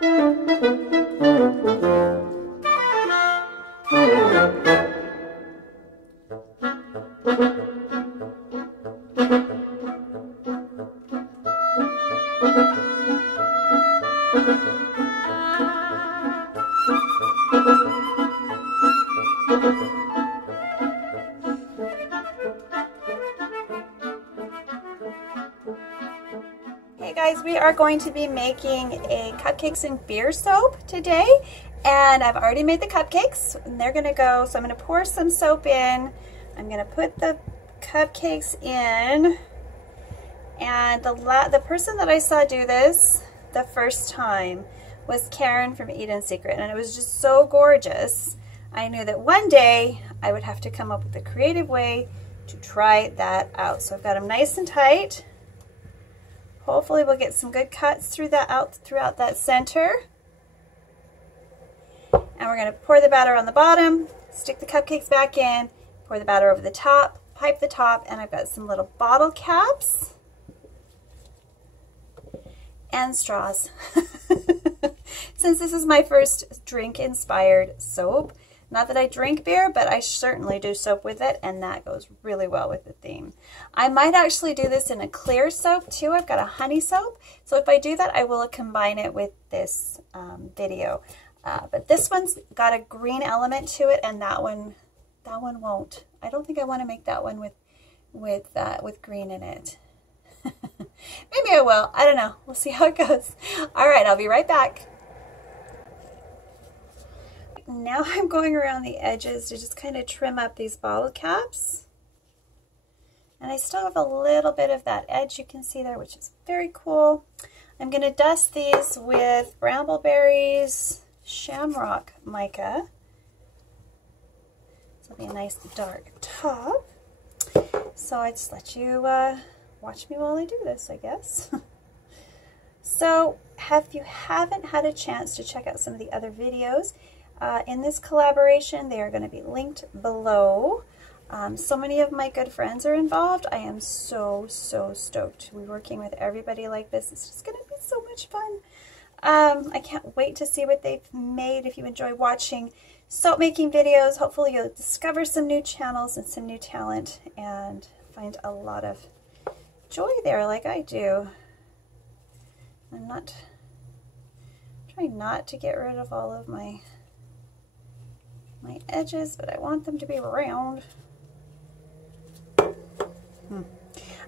Hey guys, we are going to be making a cupcakes and beer soap today, and I've already made the cupcakes and they're gonna go, so I'm gonna pour some soap in, I'm gonna put the cupcakes in, and the person that I saw do this the first time was Karen from Eden's Secret, and it was just so gorgeous. I knew that one day I would have to come up with a creative way to try that out. So I've got them nice and tight. Hopefully we'll get some good cuts throughout that center. And we're going to pour the batter on the bottom, stick the cupcakes back in, pour the batter over the top, pipe the top, and I've got some little bottle caps and straws. Since this is my first drink-inspired soap, not that I drink beer, but I certainly do soap with it, and that goes really well with the theme. I might actually do this in a clear soap too. I've got a honey soap, so if I do that, I will combine it with this video. But this one's got a green element to it, and that one won't. I don't think I want to make that one with green in it. Maybe I will. I don't know. We'll see how it goes. All right, I'll be right back. Now I'm going around the edges to just kind of trim up these bottle caps. And I still have a little bit of that edge you can see there, which is very cool. I'm going to dust these with Brambleberries Shamrock Mica. This will be a nice dark top. So I just let you watch me while I do this, I guess. So if you haven't had a chance to check out some of the other videos, in this collaboration, they are going to be linked below. So many of my good friends are involved. I am so stoked to be working with everybody like this. It's just going to be so much fun. I can't wait to see what they've made. If you enjoy watching soap making videos, hopefully you'll discover some new channels and some new talent and find a lot of joy there like I do. I'm trying not to get rid of all of my edges, but I want them to be round.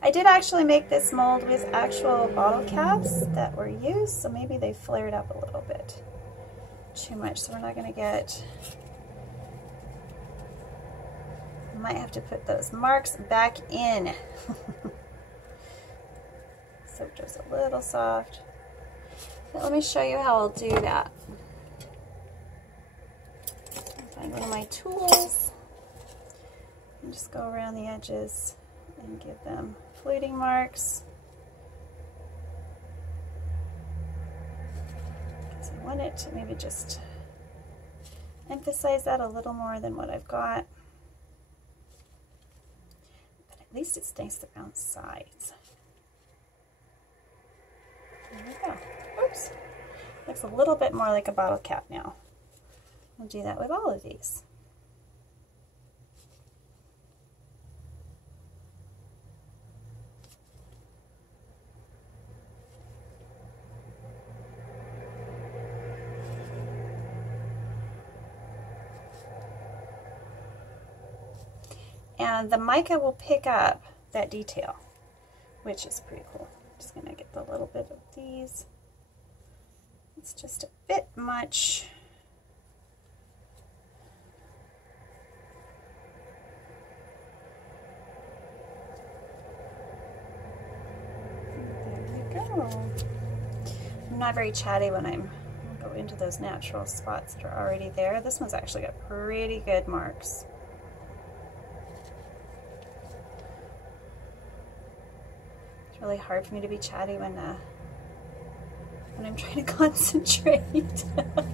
I did actually make this mold with actual bottle caps that were used, so maybe they flared up a little bit too much, so we're not going to get... I might have to put those marks back in. Soap just a little soft. But let me show you how I'll do that. Find one of my tools and just go around the edges and give them fluting marks. Because I want it to maybe just emphasize that a little more than what I've got. But at least it's nice around sides. There we go. Oops. Looks a little bit more like a bottle cap now. We'll do that with all of these. And the mica will pick up that detail, which is pretty cool. Just gonna get the little bit of these. It's just a bit much. I'm not very chatty when I go into those natural spots that are already there. This one's actually got pretty good marks. It's really hard for me to be chatty when I'm trying to concentrate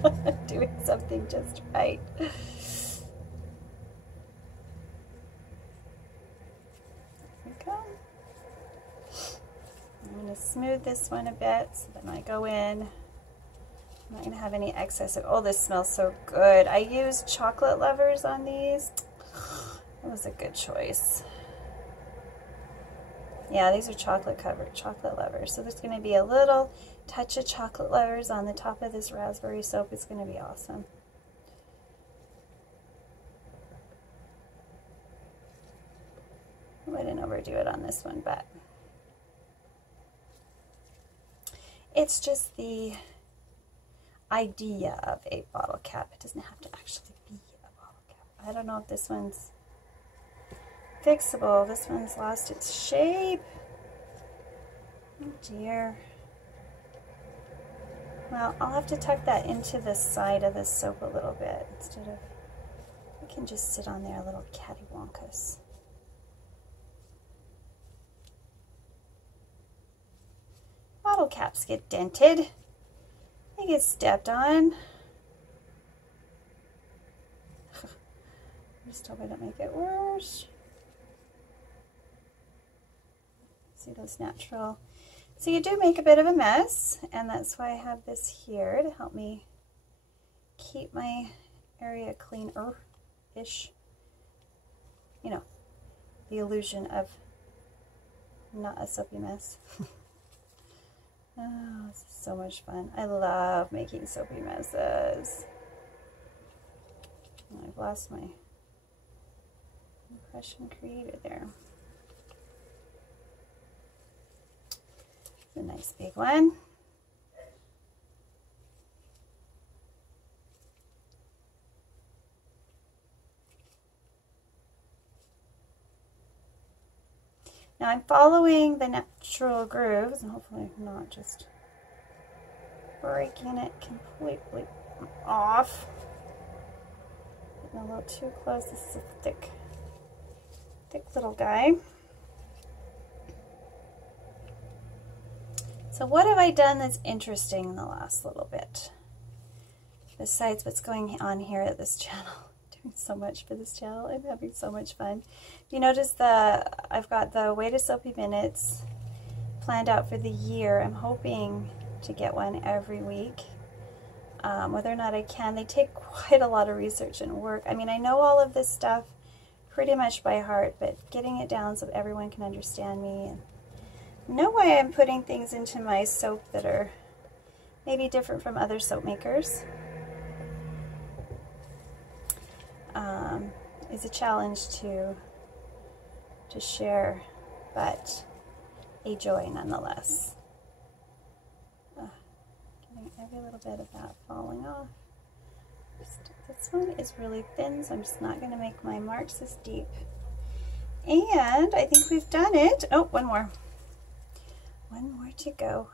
on doing something just right. There we go. I'm going to smooth this one a bit so then I go in I'm not going to have any excess of, oh, this smells so good. I used chocolate lovers on these. That was a good choice. Yeah, these are chocolate covered, chocolate lovers. So there's going to be a little touch of chocolate lovers on the top of this raspberry soap. It's going to be awesome. I didn't overdo it on this one, but it's just the idea of a bottle cap. It doesn't have to actually be a bottle cap. I don't know if this one's fixable. This one's lost its shape. Oh dear. Well, I'll have to tuck that into the side of the soap a little bit instead of, it can just sit on there, a little cattywampus. Bottle caps get dented. They get stepped on. Just hope I don't make it worse. See those natural. So you do make a bit of a mess, and that's why I have this here to help me keep my area cleaner-ish. You know, the illusion of not a soapy mess. Oh, this is so much fun. I love making soapy messes. I've lost my impression creator there. It's a nice big one. Now I'm following the natural grooves, and hopefully I'm not just breaking it completely off. Getting a little too close. This is a thick little guy. So what have I done that's interesting in the last little bit? Besides what's going on here at this channel. So much for this channel. I'm having so much fun. You notice I've got the Way to Soapy Minutes planned out for the year. I'm hoping to get one every week. Whether or not I can, they take quite a lot of research and work. I mean, I know all of this stuff pretty much by heart, but getting it down so everyone can understand me and know why I'm putting things into my soap that are maybe different from other soap makers. Is a challenge to share, but a joy nonetheless. Getting every little bit of that falling off. This one is really thin, so I'm just not going to make my marks this deep. And I think we've done it. Oh, one more. One more to go.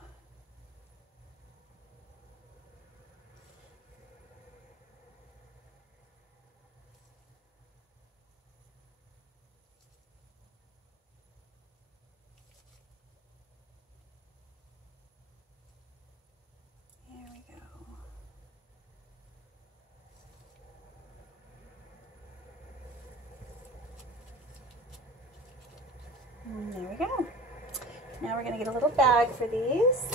There we go. Now we're going to get a little bag for these.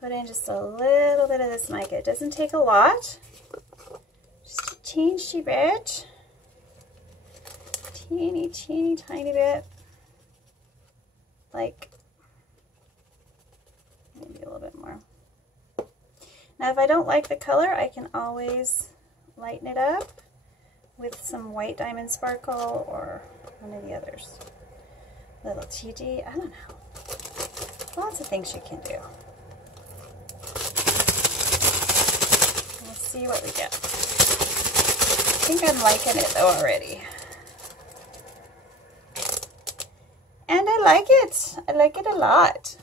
Put in just a little bit of this mica. It doesn't take a lot. Just a teensy bit. Teeny, teeny, tiny bit. Like, maybe a little bit more. Now if I don't like the color, I can always lighten it up with some white diamond sparkle or one of the others. Little TD, I don't know. Lots of things you can do. Let's see what we get. I think I'm liking it though already. And I like it. I like it a lot.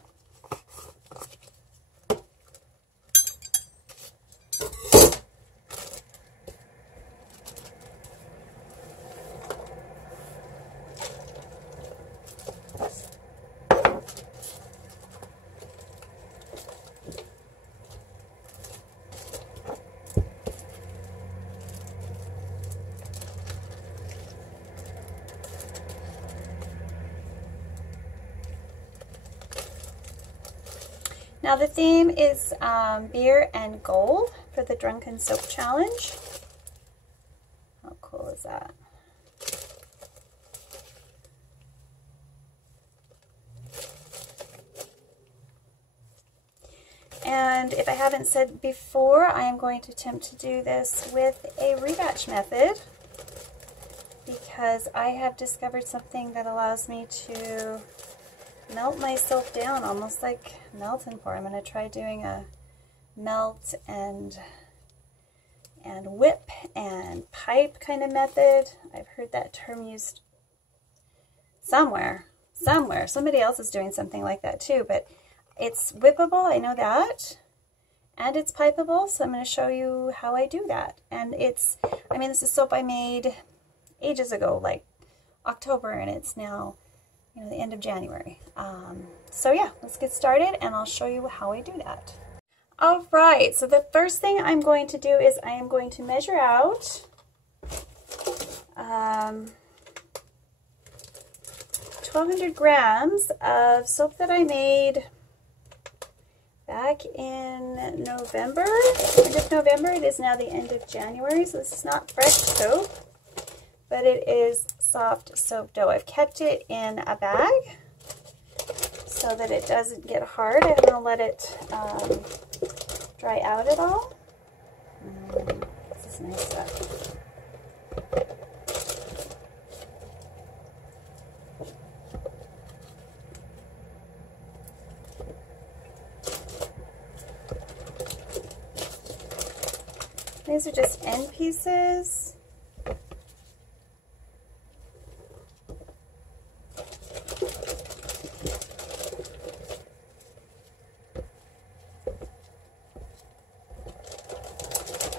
Now the theme is beer and gold for the Drunken Soap Challenge. How cool is that? And if I haven't said before, I am going to attempt to do this with a rebatch method because I have discovered something that allows me to melt my soap down, almost like melting pour. I'm going to try doing a melt and whip and pipe kind of method. I've heard that term used somewhere. Somebody else is doing something like that too, but it's whippable, I know that, and it's pipeable, so I'm going to show you how I do that. And it's, I mean, this is soap I made ages ago, like October, and it's now, you know, the end of January. So yeah, let's get started, and I'll show you how I do that. All right, so the first thing I'm going to do is I am going to measure out 1,200 grams of soap that I made back in November, end of November. It is now the end of January, so this is not fresh soap, but it is soft soap dough. I've kept it in a bag so that it doesn't get hard. I'm going to let it dry out at all. This is nice stuff. These are just end pieces.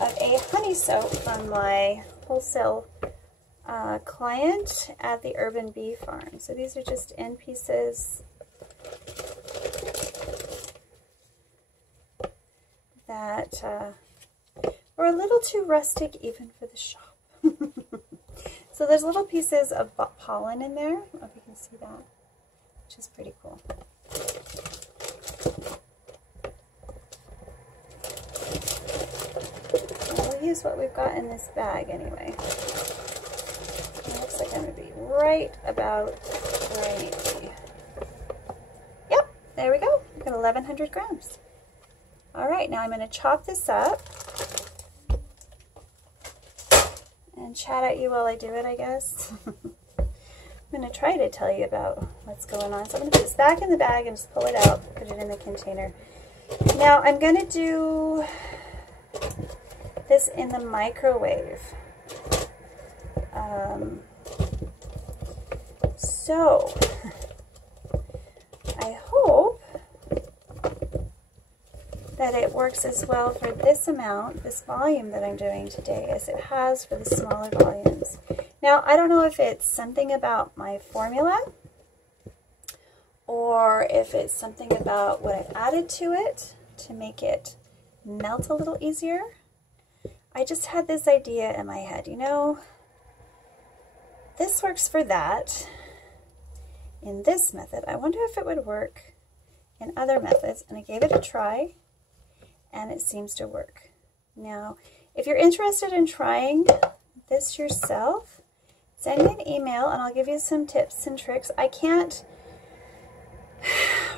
Of a honey soap from my wholesale client at the Urban Bee Farm. So these are just end pieces that we're a little too rustic even for the shop. So there's little pieces of pollen in there. I don't know if you can see that, which is pretty cool. And we'll use what we've got in this bag anyway. It looks like I'm going to be right about where I need to be. Yep, there we go. We've got 1,100 grams. All right, now I'm going to chop this up and chat at you while I do it, I guess. I'm going to try to tell you about what's going on. So I'm going to put this back in the bag and just pull it out, put it in the container. Now I'm going to do this in the microwave. So I hope that it works as well for this amount, this volume that I'm doing today, as it has for the smaller volumes. Now, I don't know if it's something about my formula or if it's something about what I've added to it to make it melt a little easier. I just had this idea in my head, you know, this works for that in this method. I wonder if it would work in other methods, and I gave it a try. And it seems to work. Now, if you're interested in trying this yourself, send me an email and I'll give you some tips and tricks. I can't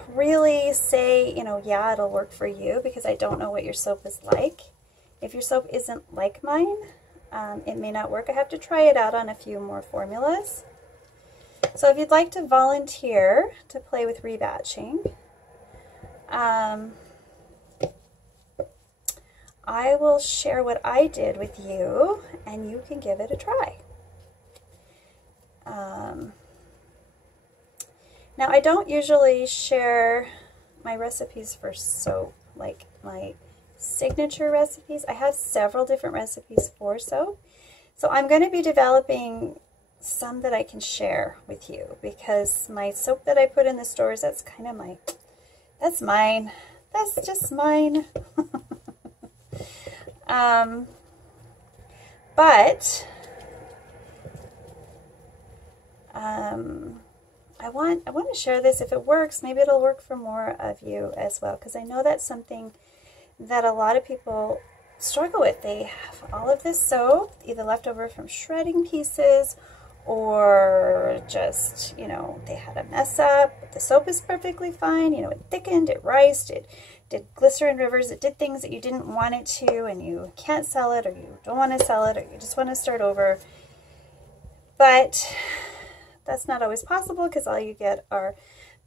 really say, you know, yeah, it'll work for you because I don't know what your soap is like. If your soap isn't like mine, it may not work. I have to try it out on a few more formulas. So if you'd like to volunteer to play with rebatching, I will share what I did with you, and you can give it a try. Now, I don't usually share my recipes for soap, like my signature recipes. I have several different recipes for soap, so I'm going to be developing some that I can share with you, because my soap that I put in the stores, that's kind of my, that's mine. That's just mine. I want to share this. If it works, maybe it'll work for more of you as well, because I know that's something that a lot of people struggle with. They have all of this soap, either left over from shredding pieces, or just, you know, they had a mess up. The soap is perfectly fine. You know, it thickened, it rised, it did glycerin rivers, it did things that you didn't want it to, and you can't sell it, or you don't want to sell it, or you just want to start over. But that's not always possible, because all you get are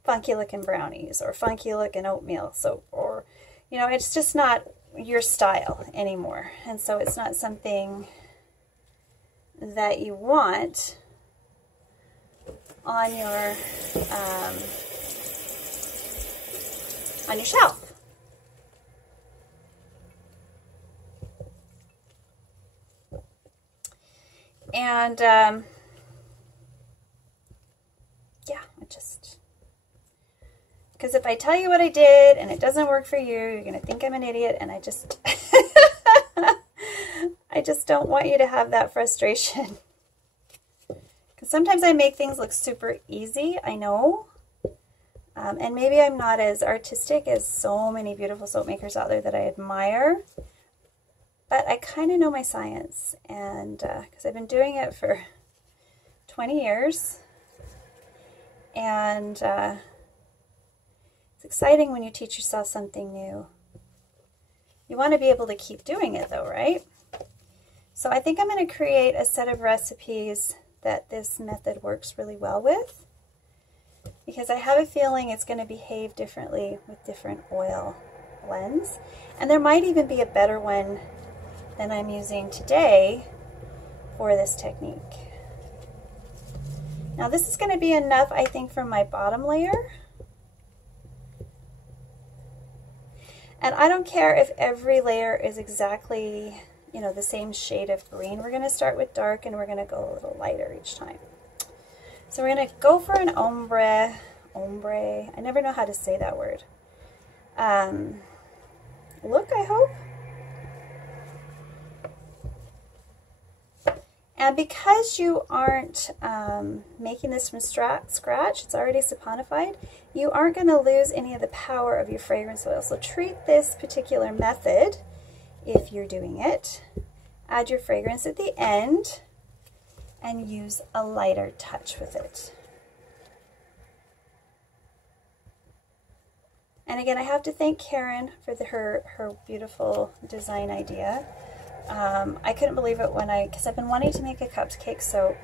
funky looking brownies or funky looking oatmeal soap, or, you know, it's just not your style anymore. And so it's not something that you want on your shelf. And yeah, because if I tell you what I did and it doesn't work for you, you're going to think I'm an idiot, and I just I just don't want you to have that frustration. Because sometimes I make things look super easy, I know. And maybe I'm not as artistic as so many beautiful soap makers out there that I admire. But I kind of know my science, and because I've been doing it for 20 years. And it's exciting when you teach yourself something new. You want to be able to keep doing it though, right? So I think I'm going to create a set of recipes that this method works really well with, because I have a feeling it's going to behave differently with different oil blends. And there might even be a better one than I'm using today for this technique. Now this is going to be enough, I think, for my bottom layer. And I don't care if every layer is exactly, you know, the same shade of green. We're going to start with dark, and we're going to go a little lighter each time. So we're going to go for an ombre, I never know how to say that word, look, I hope. And because you aren't making this from scratch, it's already saponified, you aren't going to lose any of the power of your fragrance oil. So treat this particular method, if you're doing it, add your fragrance at the end, and use a lighter touch with it. And again, I have to thank Karen for her beautiful design idea. I couldn't believe it because I've been wanting to make a cupcake soap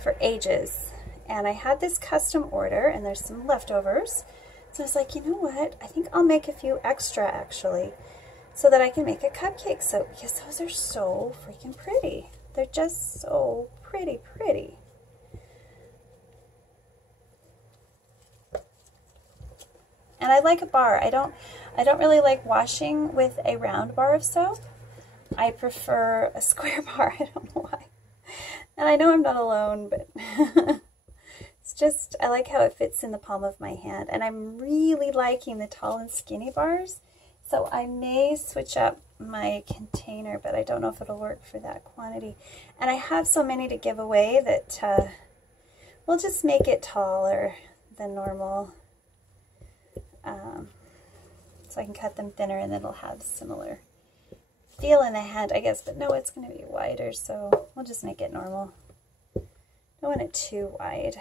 for ages, and I had this custom order, and there's some leftovers, so I was like, you know what, I think I'll make a few extra actually, so that I can make a cupcake soap, because those are so freaking pretty. They're just so pretty. And I like a bar. I don't really like washing with a round bar of soap. I prefer a square bar. I don't know why. And I know I'm not alone, but it's just, I like how it fits in the palm of my hand. And I'm really liking the tall and skinny bars. So I may switch up my container, but I don't know if it'll work for that quantity. And I have so many to give away that we'll just make it taller than normal. So I can cut them thinner, and then it'll have similar feel in the hand, I guess, but no, it's going to be wider, so we'll just make it normal. Don't want it too wide.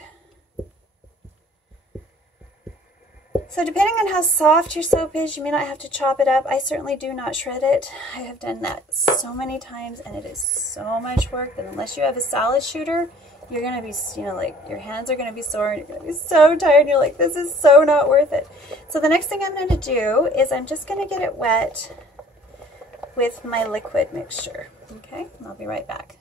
So depending on how soft your soap is, you may not have to chop it up. I certainly do not shred it. I have done that so many times, and it is so much work that unless you have a salad shooter, you're going to be, you know, like, your hands are going to be sore, and you're going to be so tired, and you're like, this is so not worth it. So the next thing I'm going to do is I'm just going to get it wet with my liquid mixture. Okay, I'll be right back.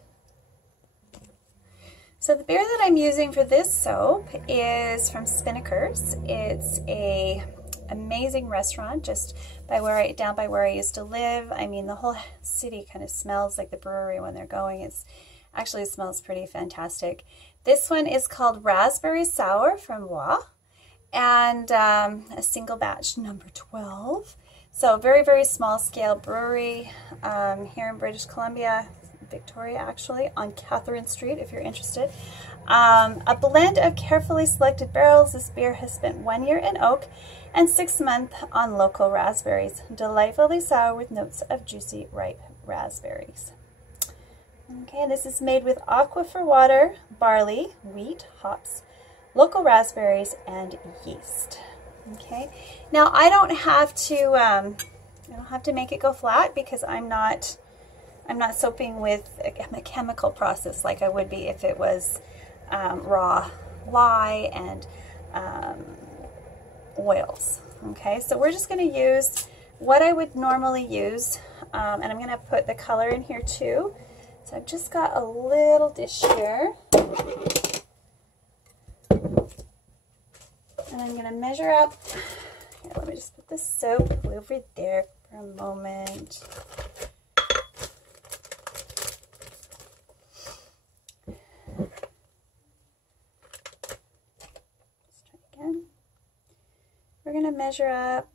So the beer that I'm using for this soap is from Spinnakers. It's a amazing restaurant just down by where I used to live. I mean, the whole city kind of smells like the brewery when they're going. It smells pretty fantastic. This one is called Raspberry Sour from Wa, and a single batch, number 12. So very, very small scale brewery here in British Columbia. Victoria, actually, on Catherine Street, if you're interested. A blend of carefully selected barrels. This beer has spent 1 year in oak and 6 months on local raspberries. Delightfully sour with notes of juicy, ripe raspberries. Okay, this is made with aquifer water, barley, wheat, hops, local raspberries, and yeast. Okay, now I don't have to make it go flat because I'm not soaping with a chemical process like I would be if it was raw lye and oils. Okay, so we're just going to use what I would normally use, and I'm going to put the color in here too. So I've just got a little dish here, and I'm going to measure up. Here, let me just put the soap over there for a moment. Let's try again. We're going to measure up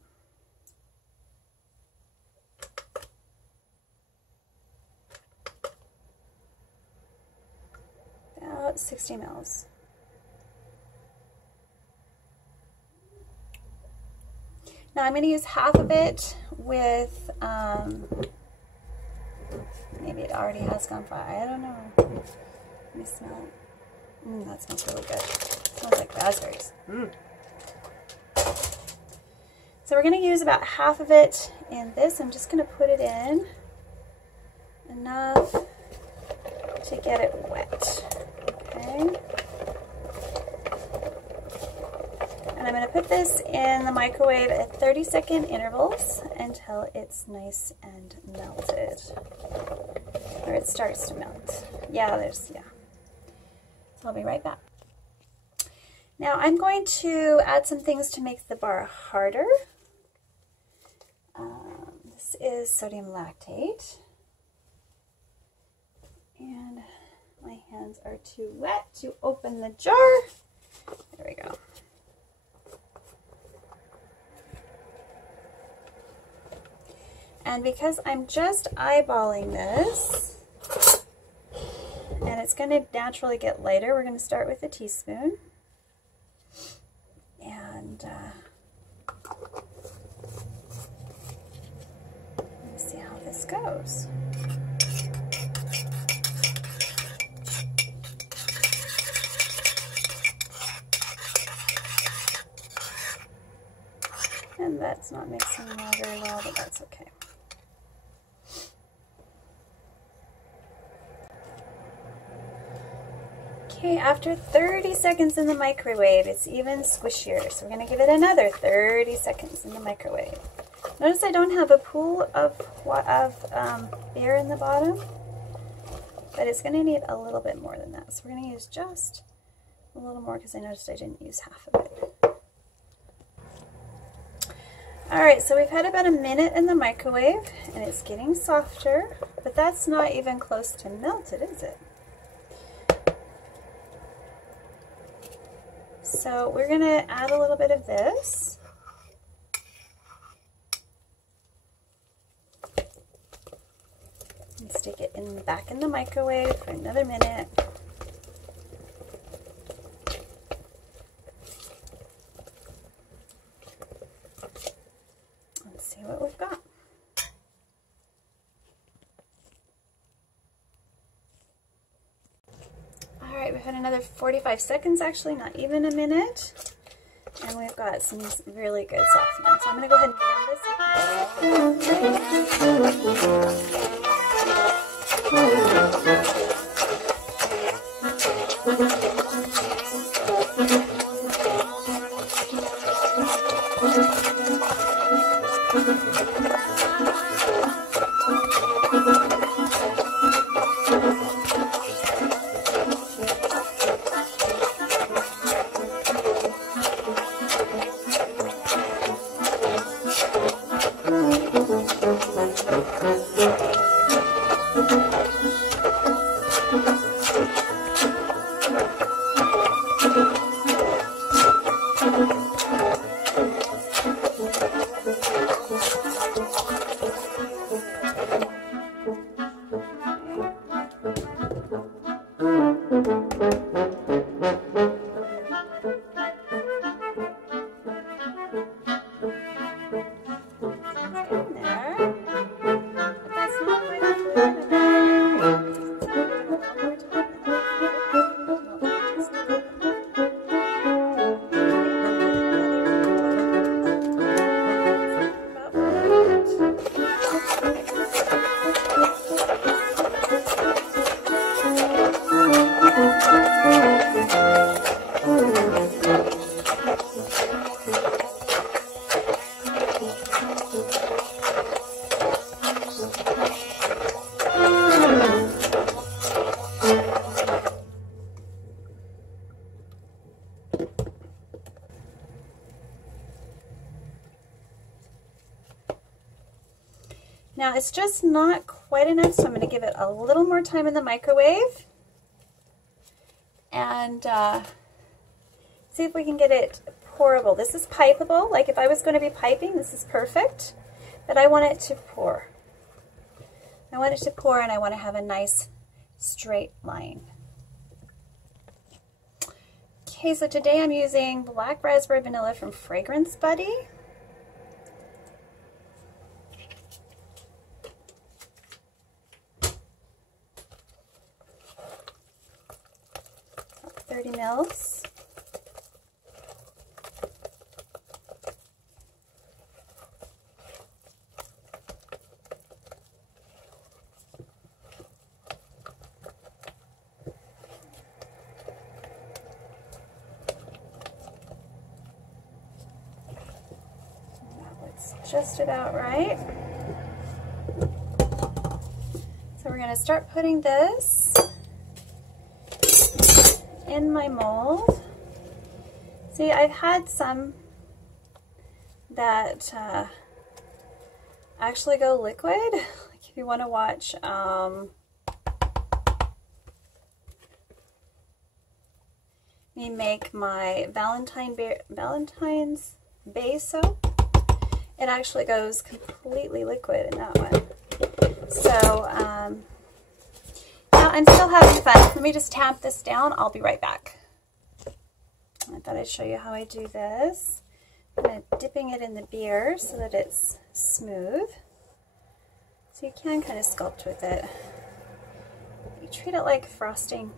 about 60 mils. Now I'm going to use half of it with, maybe it already has gone flat, I don't know. Let me smell it. That smells really good. It smells like raspberries. So we're going to use about half of it in this. I'm just going to put it in enough to get it wet. Okay. And I'm going to put this in the microwave at 30-second intervals until it's nice and melted. Or it starts to melt. Yeah. So I'll be right back. Now I'm going to add some things to make the bar harder. This is sodium lactate. And my hands are too wet to open the jar. There we go. And because I'm just eyeballing this, and it's going to naturally get lighter, we're going to start with a teaspoon. And let's see how this goes. And that's not mixing now very well, but that's okay. Okay, after 30 seconds in the microwave, it's even squishier. So we're going to give it another 30 seconds in the microwave. Notice I don't have a pool of beer in the bottom, but it's going to need a little bit more than that. So we're going to use just a little more because I noticed I didn't use half of it. Alright, so we've had about a minute in the microwave, and it's getting softer, but that's not even close to melted, is it? So we're going to add a little bit of this. And stick it back in the microwave for another minute. Let's see what we've got. Alright, we've had another 45 seconds, actually, not even a minute. And we've got some really good softening. So I'm going to go ahead and Now it's just not quite enough, so I'm going to give it a little more time in the microwave and see if we can get it pourable. This is pipeable. Like if I was going to be piping, this is perfect, but I want it to pour. I want it to pour and I want to have a nice straight line. Okay, so today I'm using Black Raspberry Vanilla from Fragrance Buddy. 30 mils. Just about right. So we're going to start putting this in my mold. See, I've had some that actually go liquid. Like if you want to watch me make my Valentine's Bay soap, it actually goes completely liquid in that one. So now I'm still having fun. Let me just tamp this down. I'll be right back. I thought I'd show you how I do this. I'm dipping it in the beer so that it's smooth. So you can kind of sculpt with it. You treat it like frosting,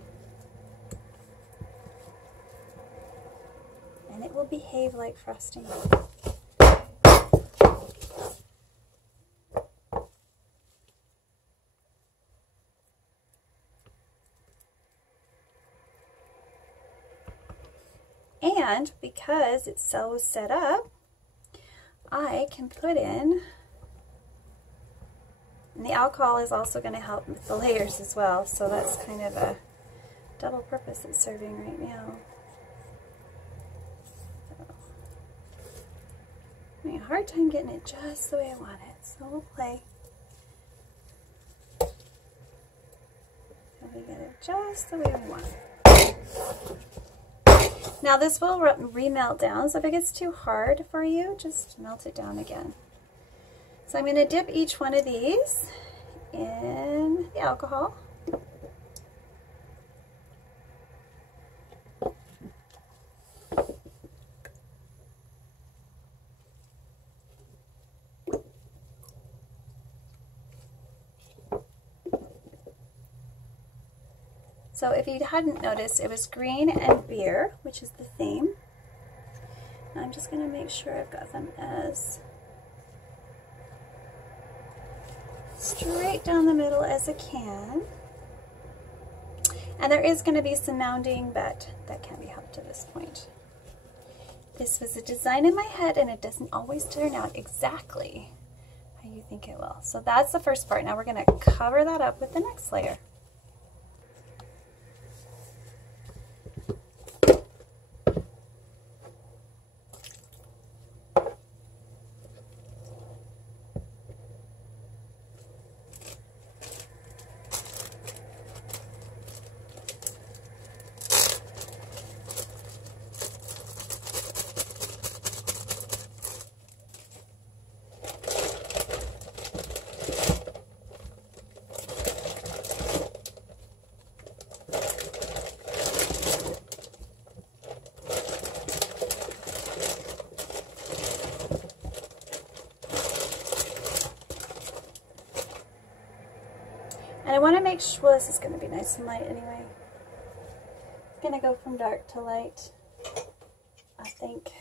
and it will behave like frosting. And because it's so set up, I can put in, and the alcohol is also going to help with the layers as well, so that's kind of a double purpose it's serving right now. So, I'm having a hard time getting it just the way I want it, so we'll play. So we get it just the way we want it. Now this will remelt down, so if it gets too hard for you, just melt it down again. So I'm going to dip each one of these in the alcohol. So if you hadn't noticed, it was green and beer, which is the theme. I'm just going to make sure I've got them as straight down the middle as I can. And there is going to be some mounding, but that can't be helped at this point. This was a design in my head, and it doesn't always turn out exactly how you think it will. So that's the first part. Now we're going to cover that up with the next layer. And I want to make sure, well, this is going to be nice and light anyway. It's going to go from dark to light, I think.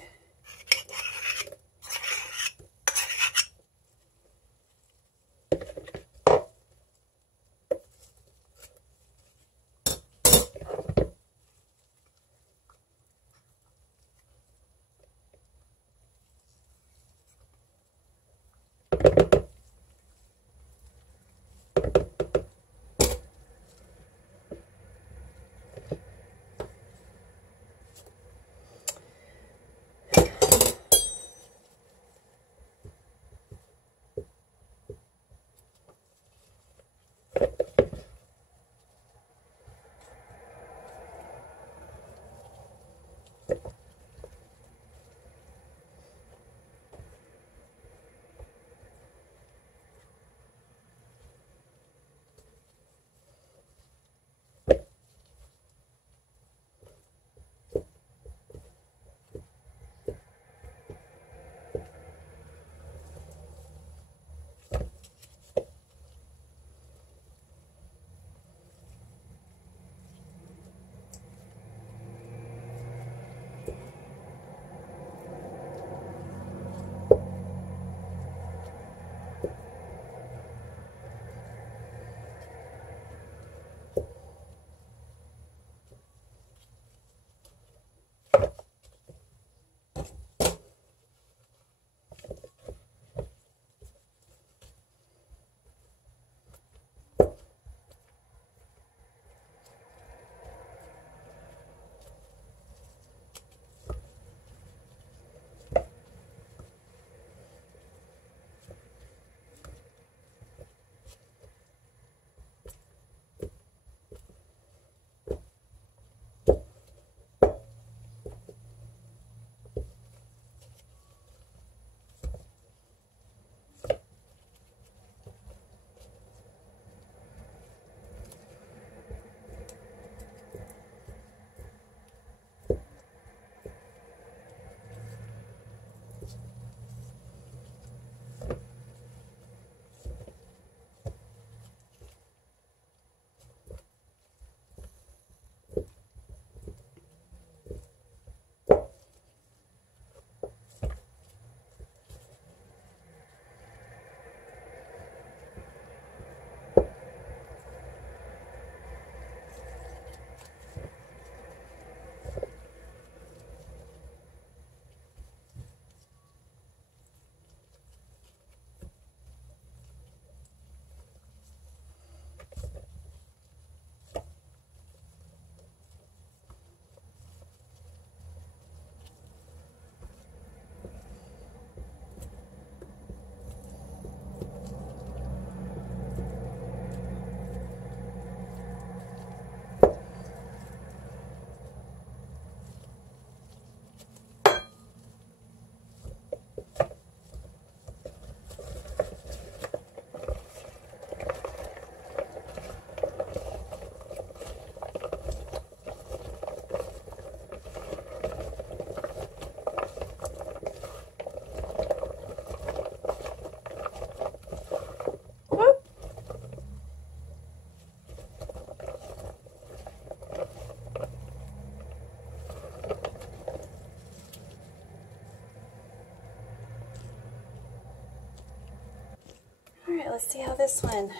let's see how this one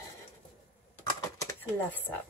fluffs up.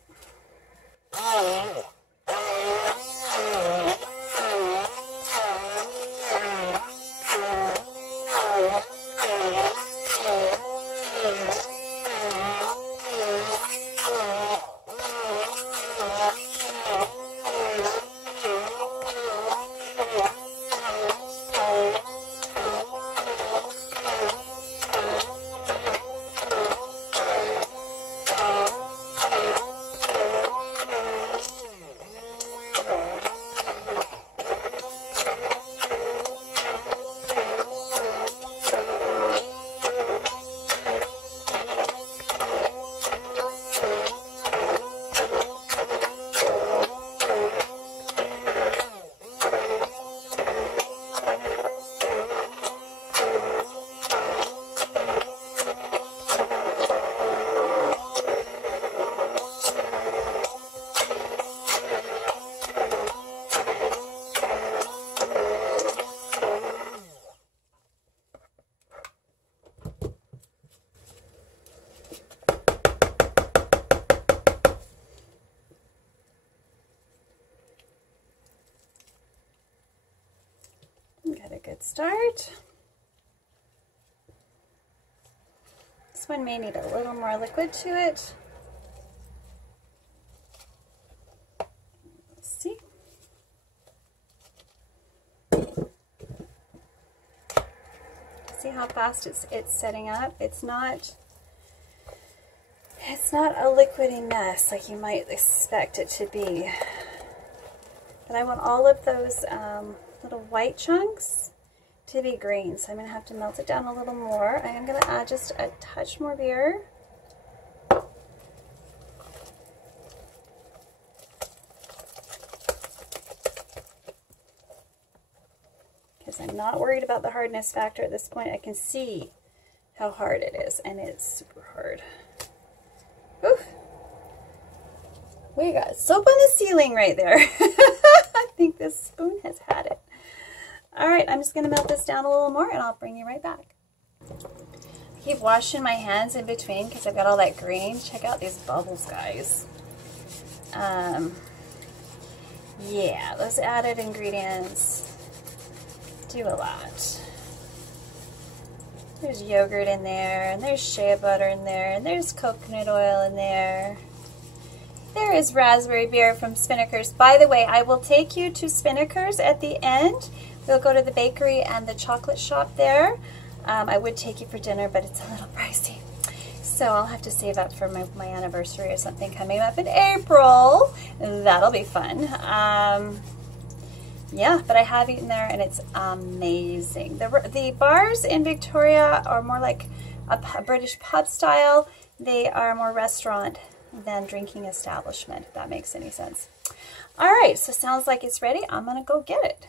Got a good start. This one may need a little more liquid to it. Let's see. See how fast it's setting up? It's not a liquidy mess like you might expect it to be. But I want all of those little white chunks to be green, so I'm going to have to melt it down a little more. I am going to add just a touch more beer. Because I'm not worried about the hardness factor at this point. I can see how hard it is, and it's super hard. Oof. We got soap on the ceiling right there. I think this spoon has had it. All right, I'm just going to melt this down a little more, and I'll bring you right back. I keep washing my hands in between because I've got all that green. Check out these bubbles, guys. Yeah, those added ingredients do a lot. There's yogurt in there, and there's shea butter in there, and there's coconut oil in there. There is raspberry beer from Spinnakers. By the way, I will take you to Spinnakers at the end. We'll go to the bakery and the chocolate shop there. I would take you for dinner, but it's a little pricey. So I'll have to save up for my anniversary or something coming up in April. That'll be fun. Yeah, but I have eaten there, and it's amazing. The bars in Victoria are more like a British pub style. They are more restaurant than drinking establishment, if that makes any sense. All right, so sounds like it's ready. I'm gonna go get it.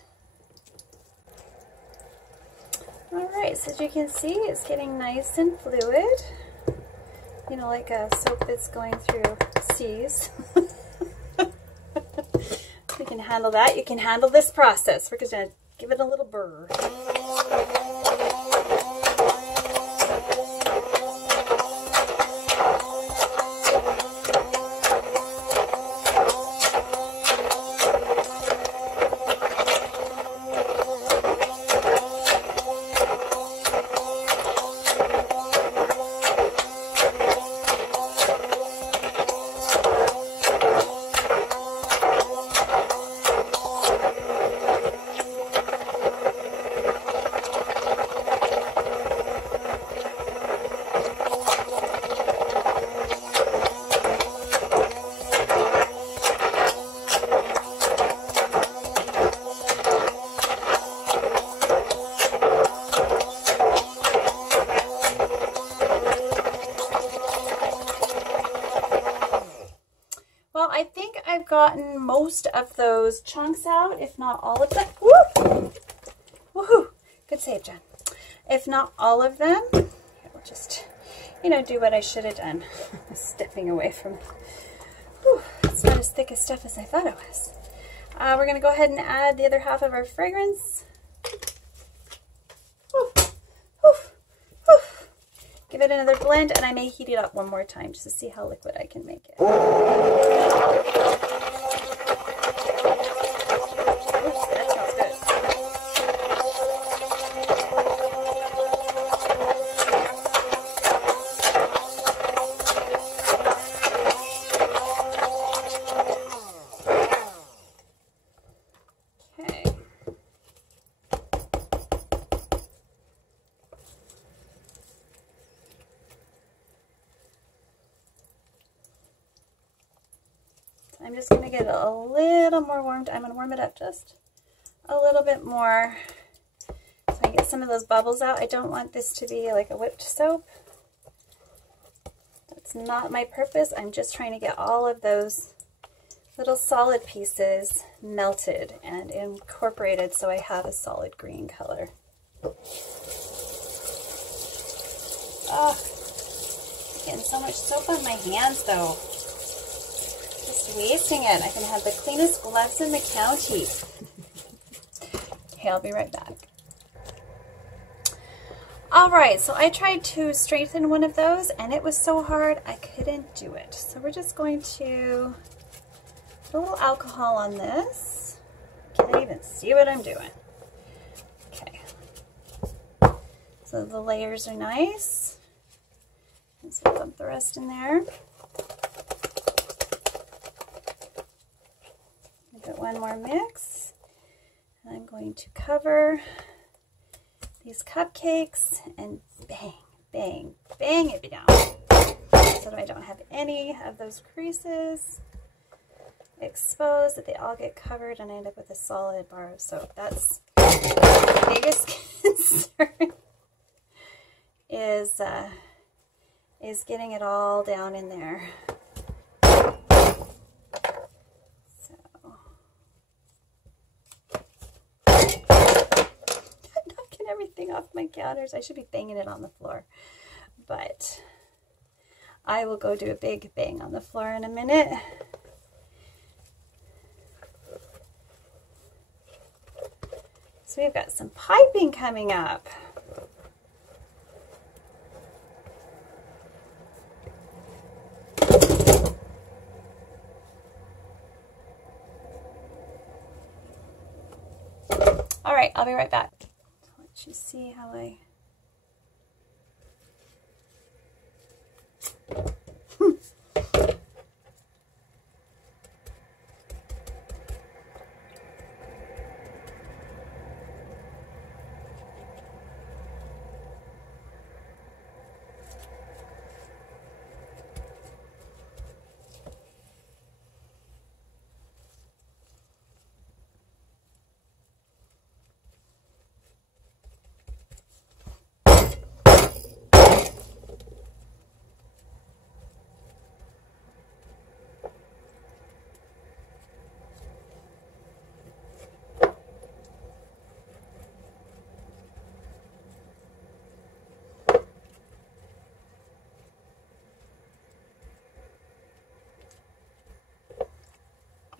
All right, so as you can see, it's getting nice and fluid. You know, like a soap that's going through seas. You can handle that. You can handle this process. We're just gonna give it a little burr. Gotten most of those chunks out, if not all of them. Woo! Woohoo! Good save, Jen. If not all of them, here, we'll just, you know, do what I should have done. Stepping away from it. Whew, it's not as thick as stuff as I thought it was. We're going to go ahead and add the other half of our fragrance. Woo! Woo! Woo! give it another blend, and I may heat it up one more time just to see how liquid I can make it. I'm just going to get it a little more warmed. I'm going to warm it up just a little bit more so I get some of those bubbles out. I don't want this to be like a whipped soap. That's not my purpose. I'm just trying to get all of those little solid pieces melted and incorporated so I have a solid green color. Oh, getting so much soap on my hands though. Just wasting it. I can have the cleanest gloves in the county. Okay, I'll be right back. Alright, so I tried to straighten one of those and it was so hard I couldn't do it. So we're just going to put a little alcohol on this. Can't even see what I'm doing. Okay. So the layers are nice. Let's dump the rest in there. Give it one more mix. And I'm going to cover these cupcakes and bang, bang, bang it down so that I don't have any of those creases exposed, that they all get covered and I end up with a solid bar of soap. That's the biggest concern is getting it all down in there. Everything off my counters. I should be banging it on the floor, but I will go do a big bang on the floor in a minute. So we've got some piping coming up. All right, I'll be right back. You see how I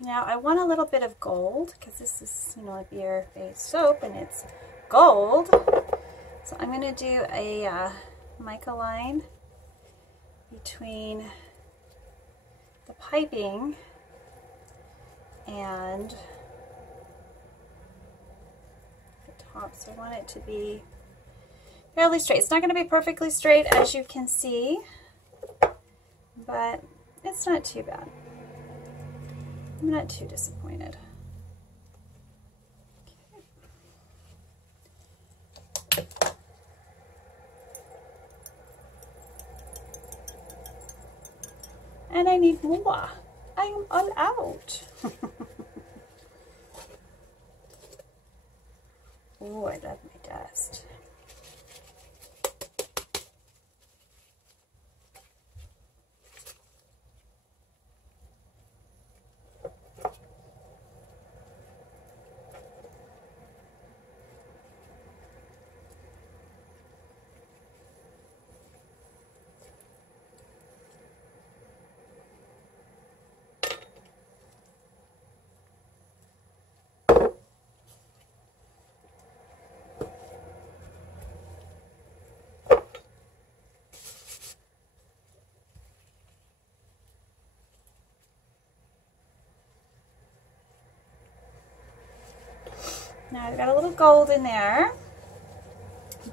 Now I want a little bit of gold because this is, you know, a beer-based soap and it's gold. So I'm going to do a mica line between the piping and the top. So I want it to be fairly straight. It's not going to be perfectly straight, as you can see, but it's not too bad. I'm not too disappointed. Okay. And I need more. I am all out. Oh, I love my dust. Now I've got a little gold in there,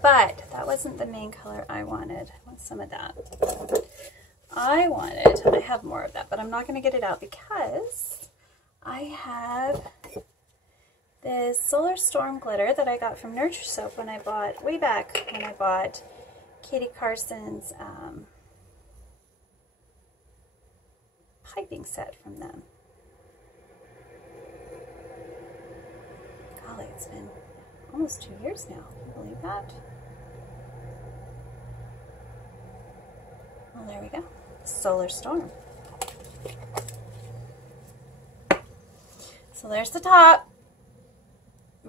but that wasn't the main color I wanted. I want some of that. I have more of that, but I'm not going to get it out because I have this Solar Storm glitter that I got from Nurture Soap when I bought, way back when I bought Katie Carson's piping set from them. Golly, it's been almost 2 years now. Can you believe that? Well, there we go. Solar Storm. So there's the top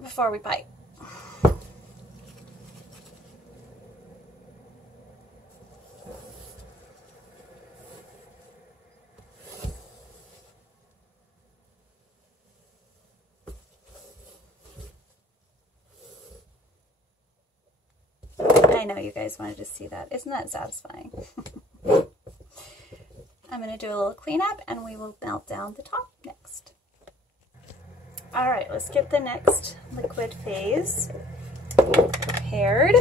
before we pipe. I know you guys wanted to see that. Isn't that satisfying? I'm going to do a little cleanup and we will melt down the top next. All right, let's get the next liquid phase prepared.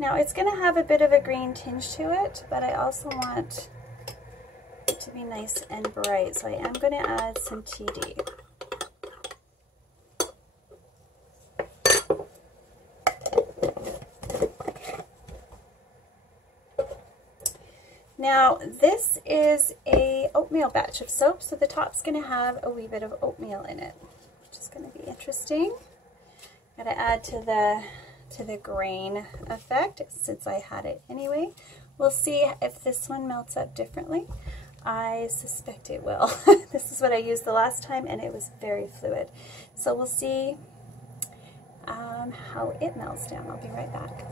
Now it's going to have a bit of a green tinge to it, but I also want it to be nice and bright, so I am going to add some TD. Now this is a oatmeal batch of soap, so the top's going to have a wee bit of oatmeal in it, which is going to be interesting. Got to add to the grain effect since I had it anyway. We'll see if this one melts up differently. I suspect it will. This is what I used the last time and it was very fluid. So we'll see how it melts down. I'll be right back.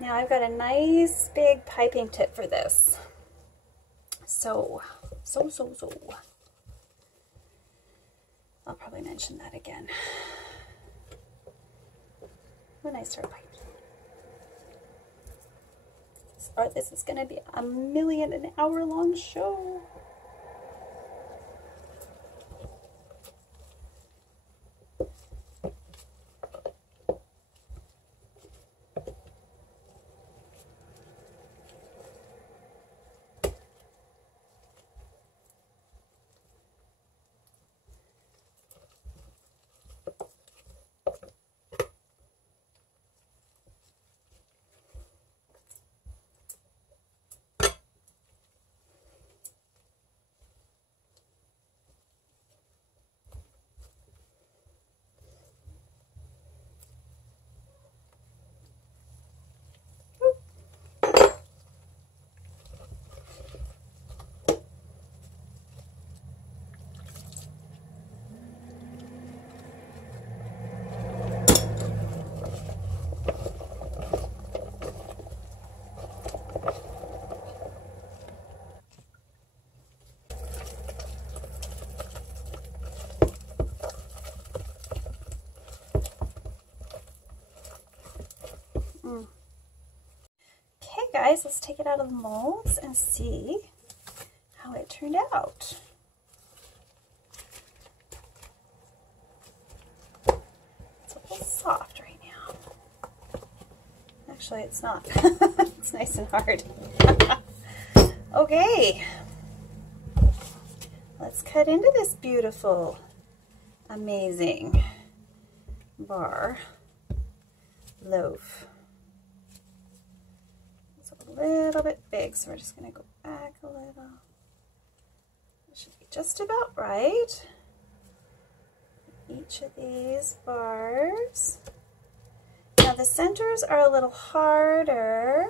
Now I've got a nice big piping tip for this. So. I'll probably mention that again when I start piping. Or this is going to be a million an hour long show. Okay guys, let's take it out of the molds and see how it turned out. It's a little soft right now. Actually, it's not. It's nice and hard. Okay. Let's cut into this beautiful, amazing bar loaf. It's a little bit big, so we're just going to go back a little. It should be just about right. Each of these bars. Now the centers are a little harder.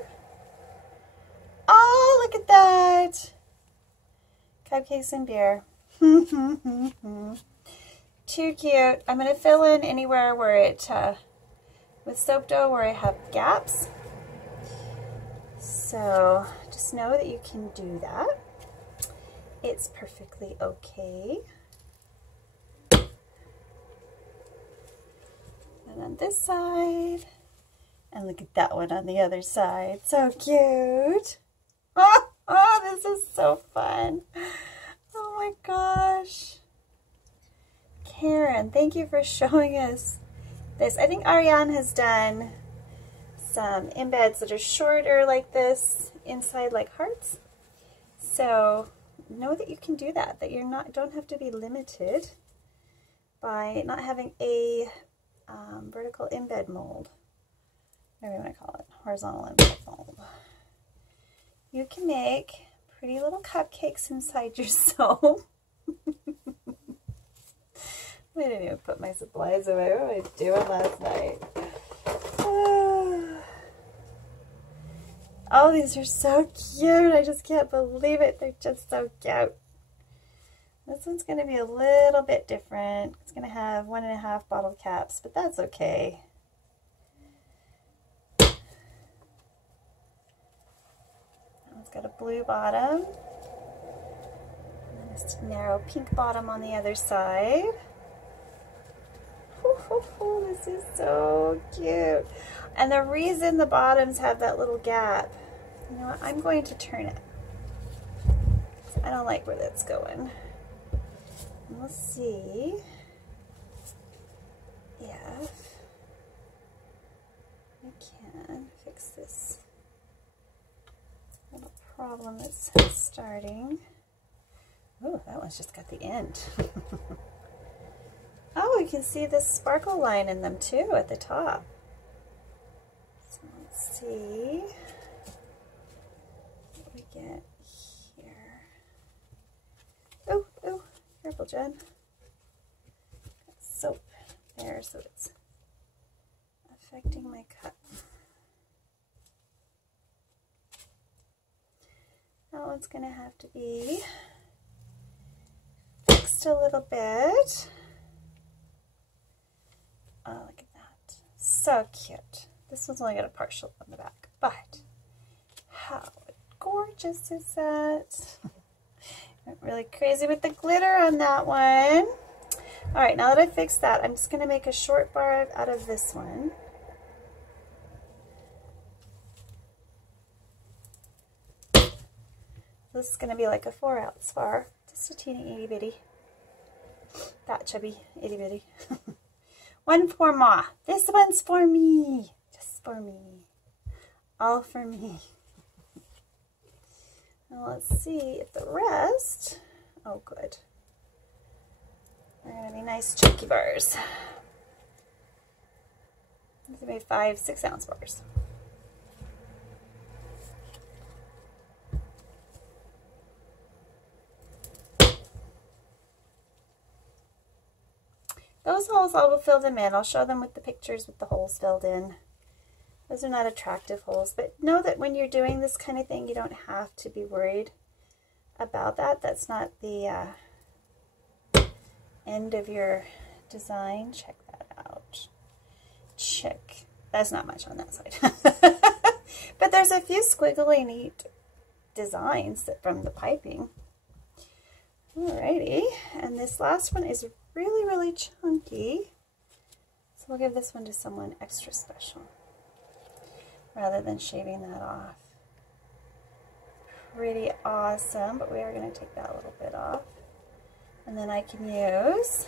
Oh, look at that! Cupcakes and beer. Too cute. I'm going to fill in anywhere where it, with soap dough where I have gaps. So just know that you can do that. It's perfectly okay. And on this side. And look at that one on the other side. So cute. Oh, this is so fun. Oh my gosh. Karen, thank you for showing us this. I think Ariane has done some embeds that are shorter like this, inside like hearts. So know that you can do that, that you're don't have to be limited by not having a vertical embed mold. Whatever you want to call it, horizontal embed mold. You can make pretty little cupcakes inside your soap. I didn't even put my supplies away. What was I doing last night? Oh, these are so cute. I just can't believe it. They're just so cute. This one's going to be a little bit different. It's going to have 1.5 bottle caps, but that's okay. It's got a blue bottom. And this narrow pink bottom on the other side. This is so cute. And the reason the bottoms have that little gap, you know what, I'm going to turn it. I don't like where that's going. And we'll see if I can fix this little problem that's starting. Oh, that one's just got the end. Oh, you can see this sparkle line in them too at the top. So let's see what we get here. Oh, oh, careful, Jen. Got soap there, so it's affecting my cup. That one's going to have to be fixed a little bit. Oh, look at that. So cute. This one's only got a partial on the back, but how gorgeous is that? Went really crazy with the glitter on that one. All right, now that I fixed that, I'm just going to make a short bar out of this one. This is going to be like a 4-ounce bar, just a teeny itty bitty. That chubby itty bitty. One for Ma. This one's for me. Just for me. All for me. Now let's see if the rest. Oh, good. They're going to be nice chunky bars. These are maybe 5, 6-ounce bars. Those holes, I will fill them in. I'll show them with the pictures with the holes filled in. Those are not attractive holes, but know that when you're doing this kind of thing, you don't have to be worried about that. That's not the end of your design. Check that out. Check. That's not much on that side. But there's a few squiggly neat designs that from the piping. Alrighty, and this last one is really, really chunky. So we'll give this one to someone extra special rather than shaving that off. Pretty awesome, but we are going to take that little bit off. And then I can use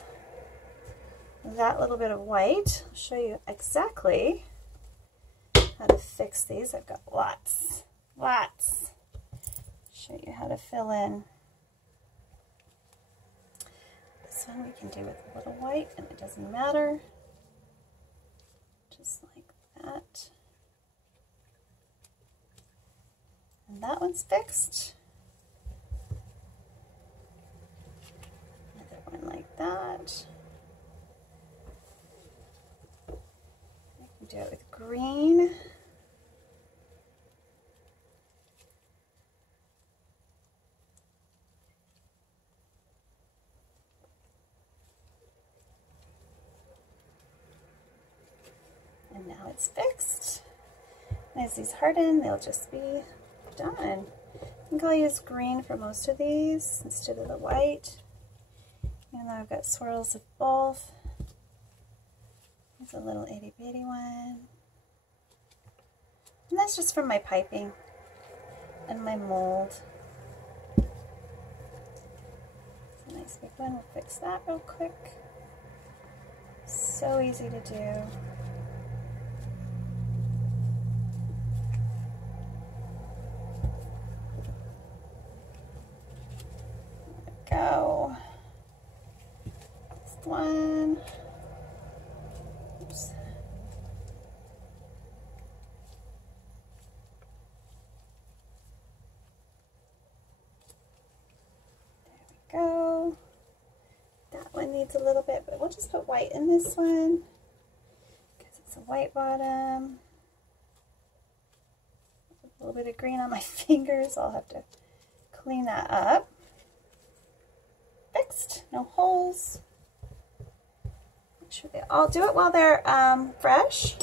that little bit of white. I'll show you exactly how to fix these. I've got lots. Show you how to fill in. This one we can do with a little white, and it doesn't matter. Just like that. And that one's fixed. Another one like that. I can do it with green. And now it's fixed. And as these harden, they'll just be done. I think I'll use green for most of these instead of the white. Even though I've got swirls of both. There's a little itty bitty one. And that's just from my piping and my mold. It's a nice big one. We'll fix that real quick. So easy to do. Go. Next one. Oops. There we go. That one needs a little bit, but we'll just put white in this one because it's a white bottom. A little bit of green on my fingers. I'll have to clean that up. Fixed, no holes. Make sure they all do it while they're fresh.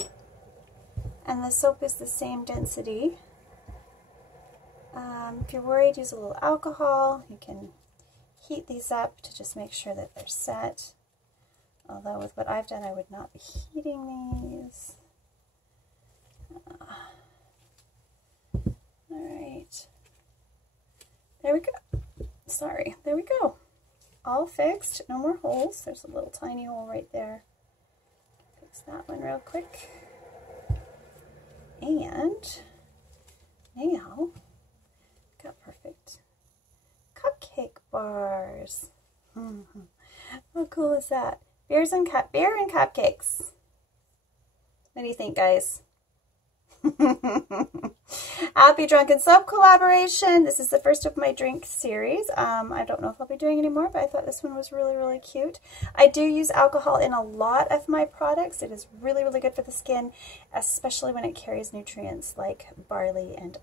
And the soap is the same density. If you're worried, use a little alcohol. You can heat these up to just make sure that they're set. Although with what I've done, I would not be heating these. All right. There we go. Sorry, there we go. All fixed, no more holes. There's a little tiny hole right there. Fix that one real quick. And now, got perfect cupcake bars. How cool is that? Beer and cupcakes. What do you think, guys? Happy Drunken Soap collaboration. This is the first of my drink series. I don't know if I'll be doing any more, but I thought this one was really, really cute. I do use alcohol in a lot of my products. It is really, really good for the skin, especially when it carries nutrients like barley and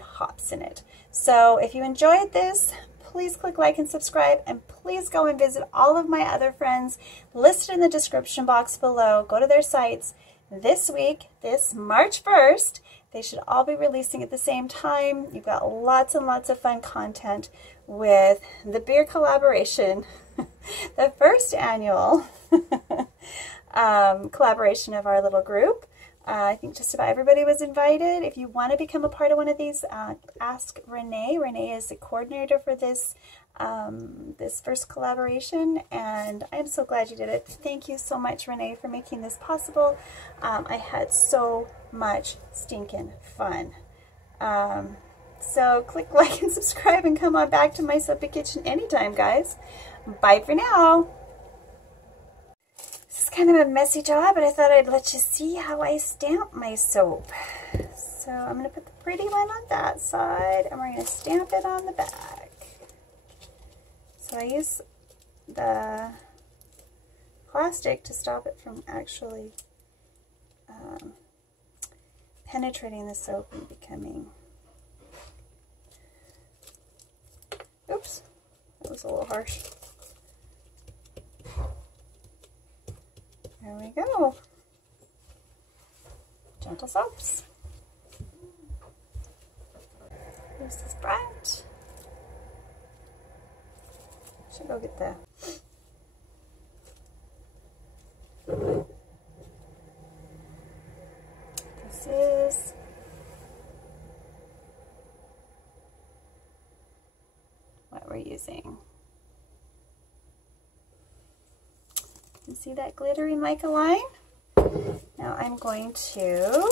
hops in it. So if you enjoyed this, please click like and subscribe, and please go and visit all of my other friends listed in the description box below. Go to their sites. This week, this March 1st, they should all be releasing at the same time. You've got lots and lots of fun content with the beer collaboration, the first annual collaboration of our little group. I think just about everybody was invited. If you want to become a part of one of these, ask Renee. Renee is the coordinator for this this first collaboration, and I'm so glad you did it. Thank you so much, Renee, for making this possible. I had so much stinking fun. So click like and subscribe, and come on back to my soapy kitchen anytime, guys. Bye for now. This is kind of a messy job, but I thought I'd let you see how I stamp my soap. So I'm going to put the pretty one on that side, and we're going to stamp it on the back. So I use the plastic to stop it from actually penetrating the soap and becoming... Oops, that was a little harsh. There we go. Gentle soaps. Here's this front. Should go get the this is what we're using. You can see that glittery mica line. Now I'm going to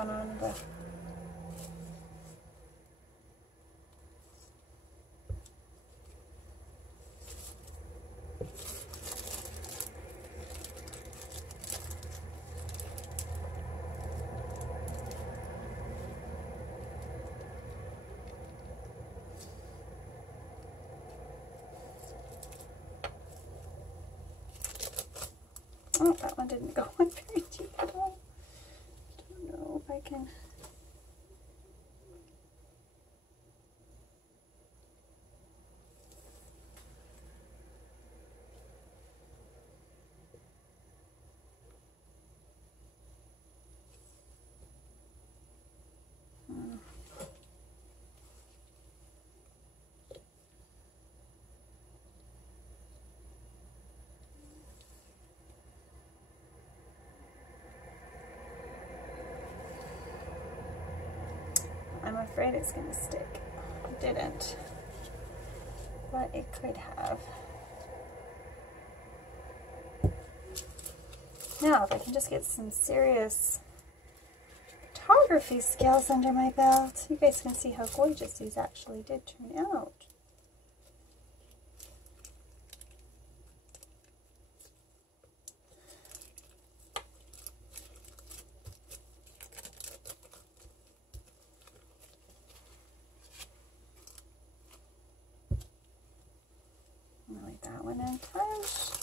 one on the... Oh, that one didn't go on very deep at all. Don't know if I can... I'm afraid it's going to stick. It didn't, but it could have. Now, if I can just get some serious photography skills under my belt, you guys can see how gorgeous these actually did turn out. Like that one untouched.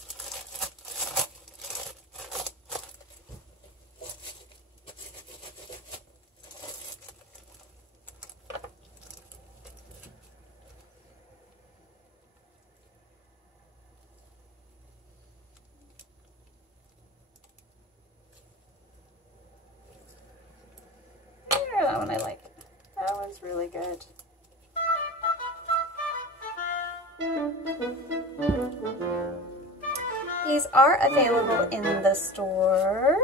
Yeah, that one I like. That one's really good. These are available in the store,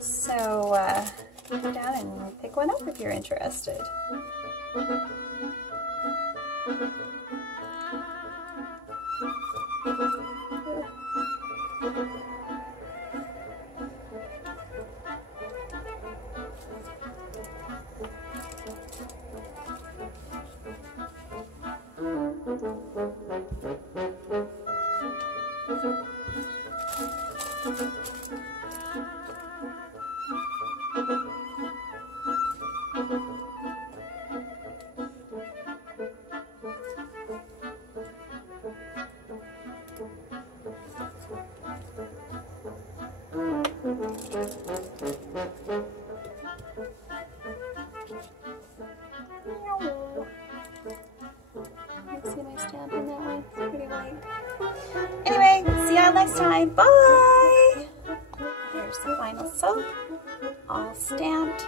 so go down and pick one up if you're interested. See my stamp in that one? It's pretty white. Anyway, see y'all next time. Bye! Here's the final soap, all stamped.